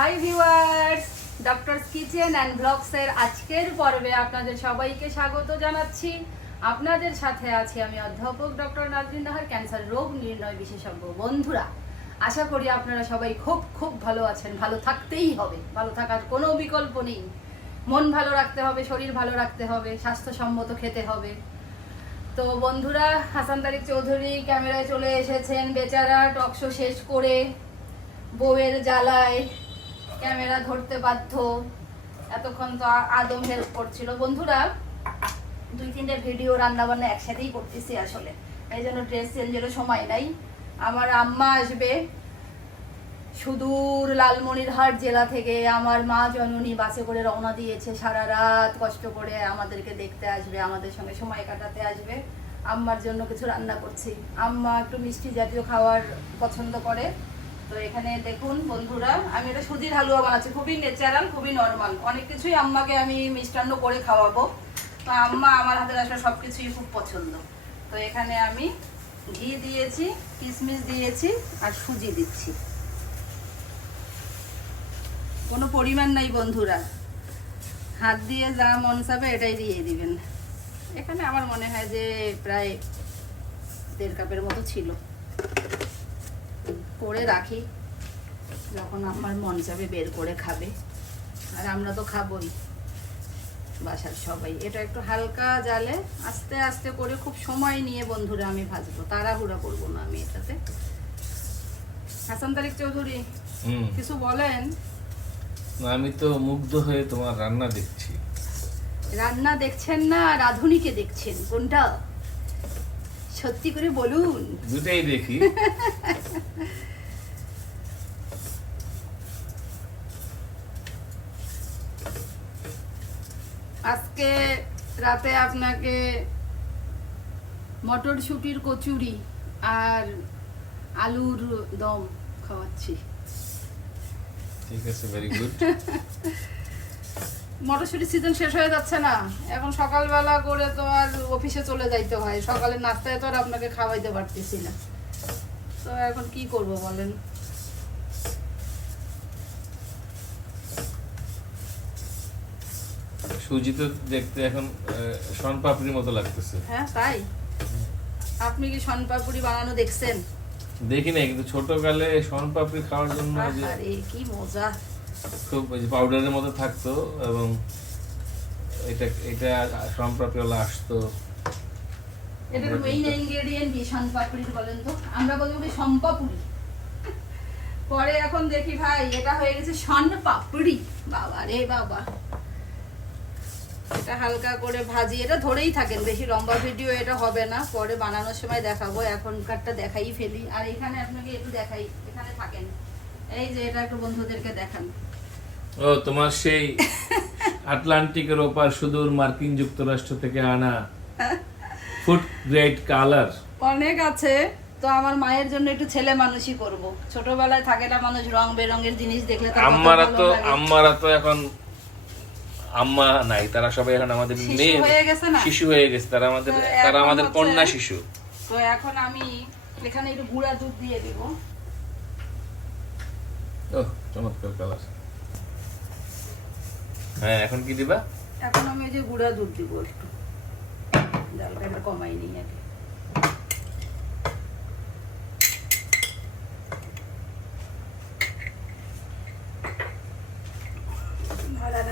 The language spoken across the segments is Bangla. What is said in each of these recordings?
Hi viewers doctors kitchen and ব্লগসের আজকের পর্বে আপনাদের সবাইকে স্বাগত জানাচ্ছি। আপনাদের সাথে আছি আমি অধ্যাপক ডক্টর নাজরিন নাহার ক্যান্সার রোগ নির্ণয় বিশেষজ্ঞ বন্ধুরা। আশা করি আপনারা সবাই খুব খুব ভালো আছেন, ভালো থাকতেই হবে। ভালো থাকার কোনো বিকল্প নেই। মন ভালো রাখতে হবে, শরীর ভালো রাখতে হবে, স্বাস্থ্যসম্মত খেতে হবে। তো বন্ধুরা, হাসান তারিক চৌধুরী ক্যামেরায় চলে এসেছেন বেচারা টকশো শেষ করে, বউয়ের জ্বালায়। ক্যামেরা ধরতে বাধ্য। এতক্ষণ তো আদম হেল্প করছিল। বন্ধুরা, দুই তিনটে ভিডিও রান্না বান্না একসাথেই করতেছি আসলে। এই জন্য ড্রেস চেঞ্জেরও সময় নাই। আমার আম্মা আসবে সুদূর লালমনিরহাট জেলা থেকে। আমার মা জননী বাসে করে রওনা দিয়েছে সারা রাত। কষ্ট করে আমাদেরকে দেখতে আসবে, আমাদের সঙ্গে সময় কাটাতে আসবে। আম্মার জন্য কিছু রান্না করছি। আম্মা একটু মিষ্টি জাতীয় খাবার পছন্দ করে। তো এখানে দেখুন, বন্ধুরা, আমি এটা সুজির হালুয়া বানাচ্ছি। খুবই ন্যাচারাল খুবই নর্মাল অনেক কিছুই আম্মাকে আমি মিষ্টান্ন করে খাওয়াবো। তো আম্মা আমার হাতের আসলে সব কিছুই খুব পছন্দ। তো এখানে আমি ঘি দিয়েছি কিশমিশ দিয়েছি আর সুজি দিচ্ছি। কোনো পরিমাণ নাই, বন্ধুরা। হাত দিয়ে যা মন চাবে এটাই দিয়ে দিবেন। এখানে আমার মনে হয় যে প্রায় দেড় কাপের মতো ছিল। করে রাখি। যখন আমার মন চাবে বের করে খাবে। আর আমরা তো খাবই বাসার সবাই। এটা একটু হালকা জালে আস্তে আস্তে করে খুব সময় নিয়ে বন্ধুরা আমি ভাজবো। তাড়াহুড়া করব না আমি এটাতে। হাসান তারিক চৌধুরী হুম। কিছু বলেন? না, আমি তো মুগ্ধ হয়ে তোমার রান্না দেখছি। রান্না দেখছেন না? রাধুনিকে দেখছেন। কোনটা? সত্যি করে বলুন। দুটাই দেখি। আজকে রাতে আপনাকে মটরশুটির কচুরি আর আলুর দম খাওয়াচ্ছি। ঠিক আছে ভেরি গুড মটরশুটির সিজন শেষ হয়ে যাচ্ছে না। এখন সকালবেলা করে তো আর অফিসে চলে যাইতে হয়। সকালের নাস্তায় তো আর আপনাকে খাওয়াইতে পারতেছি না। তো এখন কি করব বলেন? সুজি তো দেখতে এখন শন পাপড়ির মতো লাগতেছে। হ্যাঁ তাই? আপনি কি শনপাপুরি বানানো দেখছেন? দেখি না কিন্তু ছোটকালে শন পাপড়ি খাওয়ার জন্য আরে কি মজা। খুব পাউডারের মতো থাকতো এবং এটা এটা শন পাপড়িওয়ালা আসতো। এটার মেইন ইনগ্রেডিয়েন্ট কি শনপাপুরির বলেন তো? আমরা বলব কি শম্পাপুরি পরে এখন দেখি ভাই এটা হয়ে গেছে শনপাপুরি বাবা রে বাবা। এটা হালকা করে ভাজি এটা ধরেই থাকেন বেশি লম্বা ভিডিও এটা হবে না পরে বানানোর সময় দেখাবো এখনকারটা দেখাই ফেলি। আর এখানে আপনাকে একটু দেখাই এখানে থাকেন। এই যে এটা একটু বন্ধুদেরকে দেখান। ও তোমার সেই আটলান্টিকের ওপার সুদূর মার্কিন যুক্তরাষ্ট্র থেকে আনা ফুড গ্রেড কালার। অনেক আছে তো আমার মায়ের জন্য একটু ছেলে মানুষই করব। ছোটবেলায় থাকে না মানুষ রং বেরঙের জিনিস দেখলে আম্মারা তো আম্মারা তো এখন আম্মা নাই তারা সবাই এখন আমাদের মেয়ে হয়ে গেছে না? শিশু হয়ে গেছে তারা আমাদের তারা আমাদের কন্যা শিশু। তো এখন আমি এখানে একটু গুঁড়া দুধ দিয়ে দিব। ও চমৎকার কালার হ্যাঁ এখন কি দিবা? এখন আমি ওই যে গুঁড়া দুধ দিব একটু। একটু কমাই নিই আগে।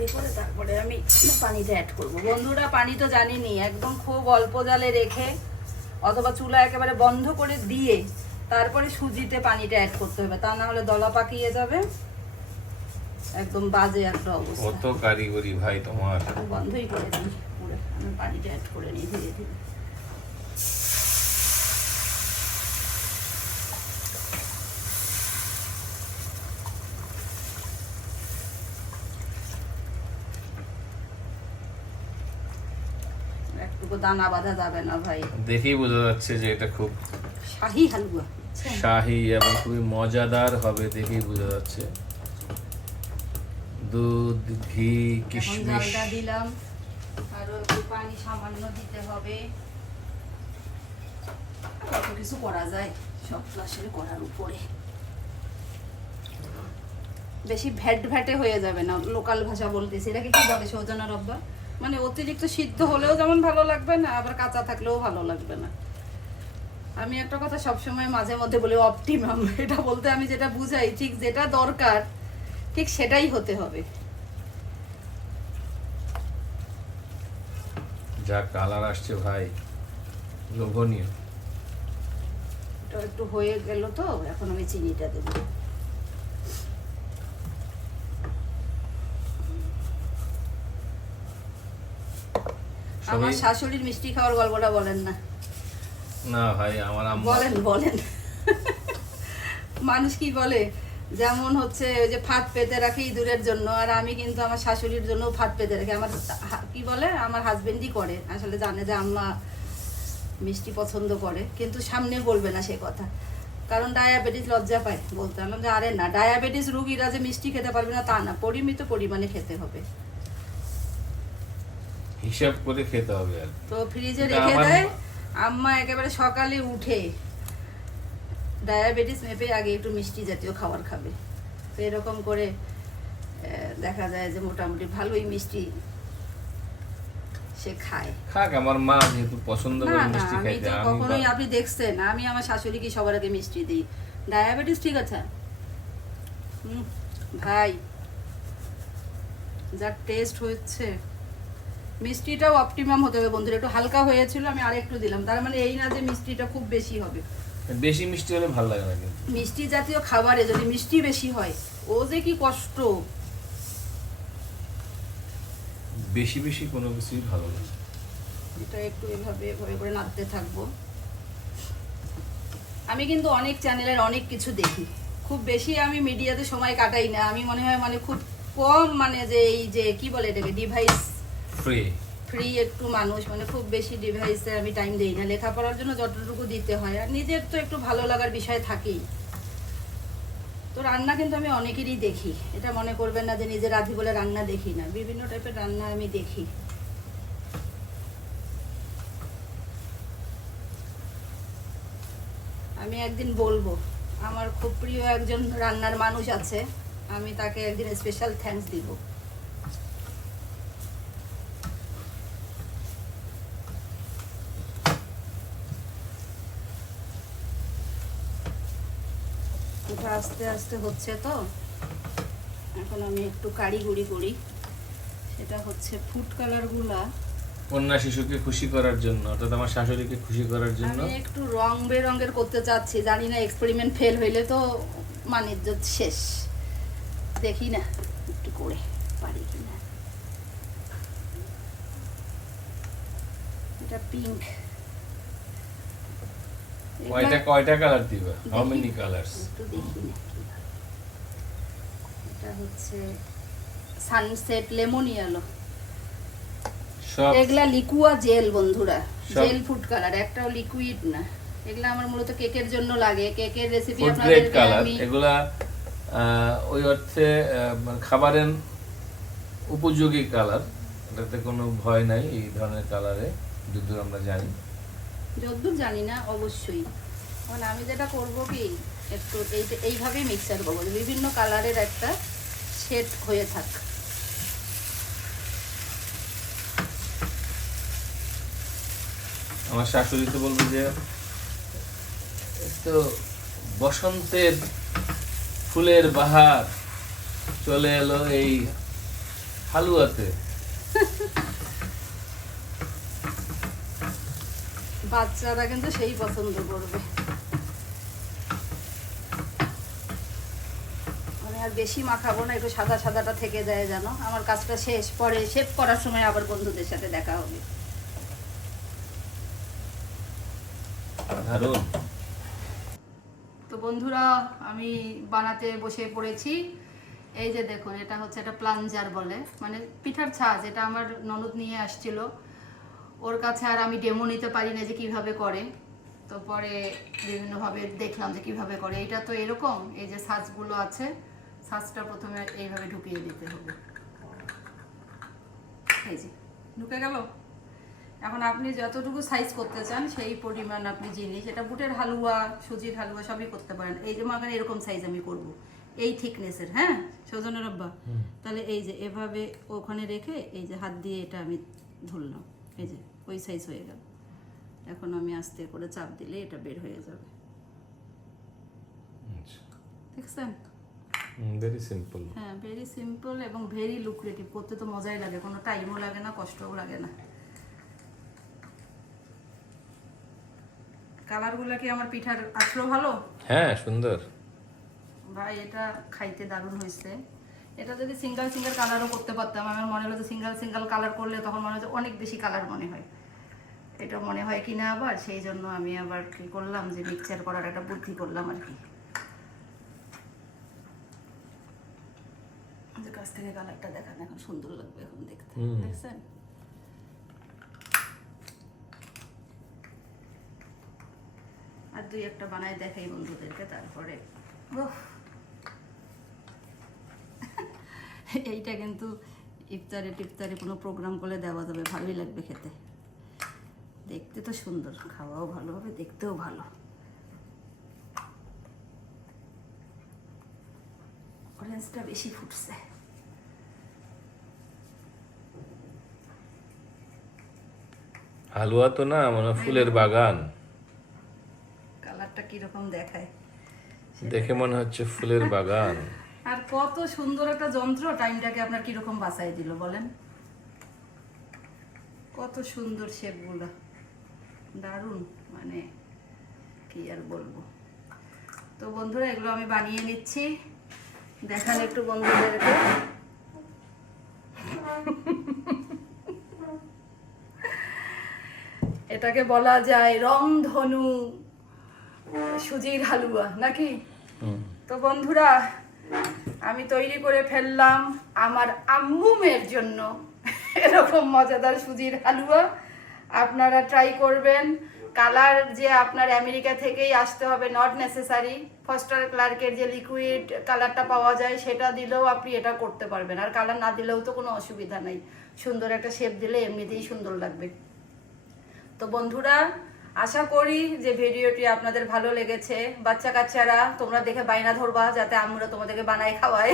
নাড়ানাড়ি করে তারপরে আমি পানিটা অ্যাড করব। বন্ধুরা পানি তো জানিনি একদম খুব অল্প জালে রেখে অথবা চুলা একেবারে বন্ধ করে দিয়ে তারপরে সুজিতে পানিটা অ্যাড করতে হবে। তা না হলে দলা পাকিয়ে যাবে। একদম বাজে একটা অবস্থা। কত কারিগরি ভাই তোমার। বন্ধই করে দিই। পুরো আমি পানিটা অ্যাড করে নিই ধীরে ধীরে। দানা বাঁধা যাবে না ভাই। দেখেই বোঝা যাচ্ছে যে এটা খুব শাহি হালুয়া? শাহি এবং খুবই মজাদার হবে দেখেই বোঝা যাচ্ছে। দুধ ঘি কিশমিশ। দিলাম। আরও একটু পানি সামান্য দিতে হবে। কত কিছু করা যায় সব আসলে করার উপরে। বেশি ভ্যাট ভ্যাটে হয়ে যাবে না লোকাল ভাষা বলতেছি। এটাকে কি বলে সৌজন্য রব্বা? মানে অতিরিক্ত সিদ্ধ হলেও যেমন ভালো লাগবে না আবার কাঁচা থাকলেও ভালো লাগবে না। আমি একটা কথা সবসময় মাঝে মধ্যে বলি অপটিমাম এটা বলতে আমি যেটা বুঝাই ঠিক যেটা দরকার ঠিক সেটাই হতে হবে। যা কালার আসছে ভাই লোভনীয়। এটা একটু হয়ে গেল তো এখন আমি চিনিটা দেবো। আমার শাশুড়ির মিষ্টি খাওয়ার গল্পটা বলেন না। না ভাই আমার আম্মা। বলেন বলেন। মানুষ কি বলে? যেমন হচ্ছে ওই যে ফাঁদ পেতে রাখে ইঁদুরের জন্য আর আমি কিন্তু আমার শাশুড়ির জন্য ফাঁদ পেতে রাখি। আমার কি বলে? আমার হাজবেন্ডই করে। আসলে জানে যে আম্মা মিষ্টি পছন্দ করে কিন্তু সামনে বলবে না সে কথা। কারণ ডায়াবেটিস লজ্জা পায় বলতে। আমি যে আরে না ডায়াবেটিস রুগীরা যে মিষ্টি খেতে পারবে না তা না। পরিমিত পরিমাণে খেতে হবে। হিসাব করে খেতে হবে আর। তো ফ্রিজে রেখে দেয়। আম্মা একেবারে সকালে উঠে ডায়াবেটিস মেপে আগে একটু মিষ্টি জাতীয় খাবার খাবে। তো এরকম করে দেখা যায় যে মোটামুটি ভালোই মিষ্টি সে খায়। খাক আমার মা যেহেতু পছন্দ করে মিষ্টি আমি তো কখনোই আপনি দেখছেন আমি আমার শাশুড়িকে সবার আগে মিষ্টি দিই? ডায়াবেটিস ঠিক আছে? হুম, ভাই যা টেস্ট হচ্ছে মিষ্টিটাও অপটিমাম হতে হবে বন্ধুরা। একটু হালকা হয়েছিল আমি আরেকটু দিলাম। তার মানে এই না যে মিষ্টিটা খুব বেশি হবে। বেশি মিষ্টি হলে ভালো লাগে না কিন্তু। মিষ্টি জাতীয় খাবারে যদি মিষ্টি বেশি হয় ও যে কি কষ্ট। বেশি বেশি কোনো কিছুই ভালো লাগে এটা একটু এভাবে এভাবে করে নাড়তে থাকব। আমি কিন্তু অনেক চ্যানেলের অনেক কিছু দেখি। খুব বেশি আমি মিডিয়াতে সময় কাটাই না। আমি মনে হয় মানে খুব কম মানে যে এই যে কি বলে এটাকে ডিভাইস ফ্রি ফ্রি একটু মানুষ মানে খুব বেশি ডিভাইসে আমি টাইম দেই না। লেখাপড়ার জন্য যতটুকু দিতে হয়, আর নিজের তো একটু ভালো লাগার বিষয় থাকেই। তো রান্না কিন্তু আমি অনেকেরই দেখি। এটা মনে করবেন না যে নিজের রাধি বলে রান্না দেখি না। বিভিন্ন টাইপের রান্না আমি দেখি। আমি একদিন বলব, আমার খুব প্রিয় একজন রান্নার মানুষ আছে, আমি তাকে একদিন স্পেশাল থ্যাঙ্কস দিব। এটা আস্তে আস্তে হচ্ছে তো। এখন আমি একটু কারি গুঁড়ি করি। সেটা হচ্ছে ফুড কালারগুলা। কন্যা শিশুকে খুশি করার জন্য অর্থাৎ আমার শাশুড়িকে খুশি করার জন্য। আমি একটু রং বেরঙের করতে চাচ্ছি জানি না এক্সপেরিমেন্ট ফেল হইলে তো মানে শেষ। দেখি না একটু করে পারি কিনা। এটা পিঙ্ক কয়টা কয়টা কালার দিবা? হাউ মেনি কালার্স একটু দেখি। না এটা হচ্ছে সানসেট লেমন ইয়েলো সব এগুলা লিকুয়া জেল বন্ধুরা। জেল ফুড কালার একটাও লিকুইড না। এগুলা আমার মূলত কেকের জন্য লাগে। কেকের রেসিপি কালার আমি এগুলা ওই অর্থে মানে খাবারের উপযোগী কালার এটাতে কোনো ভয় নাই এই ধরনের কালারে যদিও আমরা জানি। যতদূর জানি না, অবশ্যই। মানে আমি যেটা করব কি, একটু এইটা এইভাবেই মিক্সার করব বিভিন্ন কালারের একটা সেট হয়ে থাক। আমার শাশুড়ি তো বলবে যে তো বসন্তের ফুলের বাহার চলে এলো এই হালুয়াতে। বাচ্চারা কিন্তু সেই পছন্দ করবে। মানে আর বেশি মাখাবো না একটু সাদা সাদাটা থেকে যায় যেন। আমার কাজটা শেষ পরে শেভ করার সময় আবার বন্ধুদের সাথে দেখা হবে। তো বন্ধুরা আমি বানাতে বসে পড়েছি। এই যে দেখুন এটা হচ্ছে একটা প্লাঞ্জার বলে। মানে পিঠার ছাঁচ এটা আমার ননদ নিয়ে আসছিল। ওর কাছে আর আমি ডেমো নিতে পারি না যে কীভাবে করে। তো পরে বিভিন্নভাবে দেখলাম যে কীভাবে করে। এটা তো এরকম এই যে ছাঁচগুলো আছে সাজটা প্রথমে এইভাবে ঢুকিয়ে দিতে হবে। এই যে। ঢুকে গেল? এখন আপনি যতটুকু সাইজ করতে চান সেই পরিমাণ আপনি জিনিস এটা বুটের হালুয়া সুজির হালুয়া সবই করতে পারেন। এই যে মানে এরকম সাইজ আমি করব। এই থিকনেসের হ্যাঁ? সজনের আব্বা তাহলে এই যে এভাবে ওখানে রেখে এই যে হাত দিয়ে এটা আমি ধরলাম এই যে ওই সাইজ হয়ে গেল। এখন আমি আস্তে করে চাপ দিলে এটা বের হয়ে যাবে। দেখছেন? ভেরি সিম্পল হ্যাঁ ভেরি সিম্পল এবং ভেরি লুক্রেটিভ করতে তো মজাই লাগে কোনো টাইমও লাগে না কষ্টও লাগে না। কালারগুলো কি আমার পিঠার আসলো ভালো? হ্যাঁ সুন্দর। ভাই এটা খাইতে দারুণ হয়েছে। এটা যদি সিঙ্গেল সিঙ্গেল কালারও করতে পারতাম আমার মনে হলো যে সিঙ্গেল সিঙ্গেল কালার করলে তখন মনে হচ্ছে অনেক বেশি কালার মনে হয়। এটা মনে হয় কিনা আবার সেই জন্য আমি আবার কি করলাম যে মিক্সচার করার একটা বুদ্ধি করলাম আর কি। যে কাছ থেকে কালারটা দেখান এখন সুন্দর লাগবে এখন দেখতে দেখছেন? আর দুই একটা বানাই দেখাই বন্ধুদেরকে তারপরে। উফ। এইটা কিন্তু ইফতারে টিফতারে কোনো প্রোগ্রাম করলে দেওয়া যাবে ভালোই লাগবে খেতে। দেখতে তো সুন্দর খাওয়াও ভালো হবে দেখতেও ভালো। অরেঞ্জটা বেশি ফুটছে। হালুয়া তো না মানে ফুলের বাগান। কালারটা কীরকম দেখায়? দেখে মনে হচ্ছে ফুলের বাগান। আর কত সুন্দর একটা যন্ত্র টাইমটাকে আপনার কীরকম বাঁচাই দিল বলেন? কত সুন্দর শেপগুলো। দারুণ মানে কি আর বলব। তো বন্ধুরা এগুলো আমি বানিয়ে নিচ্ছি। দেখান একটু বন্ধুদেরকে। এটাকে বলা যায় রংধনু সুজির হালুয়া নাকি? তো বন্ধুরা আমি তৈরি করে ফেললাম আমার আম্মুমের জন্য। এরকম মজাদার সুজির হালুয়া। আপনারা ট্রাই করবেন। কালার যে আপনার আমেরিকা থেকেই আসতে হবে নট নেসেসারি ফস্টার ক্লার্কের যে লিকুইড কালারটা পাওয়া যায়, সেটা দিলেও আপনি এটা করতে পারবেন। আর কালার না দিলেও তো কোনো অসুবিধা নেই। সুন্দর একটা শেপ দিলে এমনিতেই সুন্দর লাগবে। তো বন্ধুরা আশা করি যে ভিডিওটি আপনাদের ভালো লেগেছে। বাচ্চা কাচ্চারা তোমরা দেখে বাইনা ধরবা যাতে আমরা তোমাদেরকে বানাই খাওয়াই।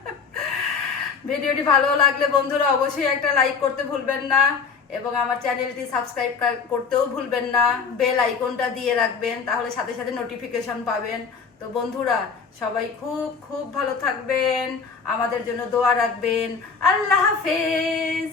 ভিডিওটি ভালো লাগলে বন্ধুরা অবশ্যই একটা লাইক করতে ভুলবেন না এবং আমার চ্যানেলটি সাবস্ক্রাইব করতেও ভুলবেন না। বেল আইকনটা দিয়ে রাখবেন, তাহলে সাথে সাথে নোটিফিকেশন পাবেন। তো বন্ধুরা, সবাই খুব খুব ভালো থাকবেন, আমাদের জন্য দোয়া রাখবেন। আল্লাহ হাফেজ!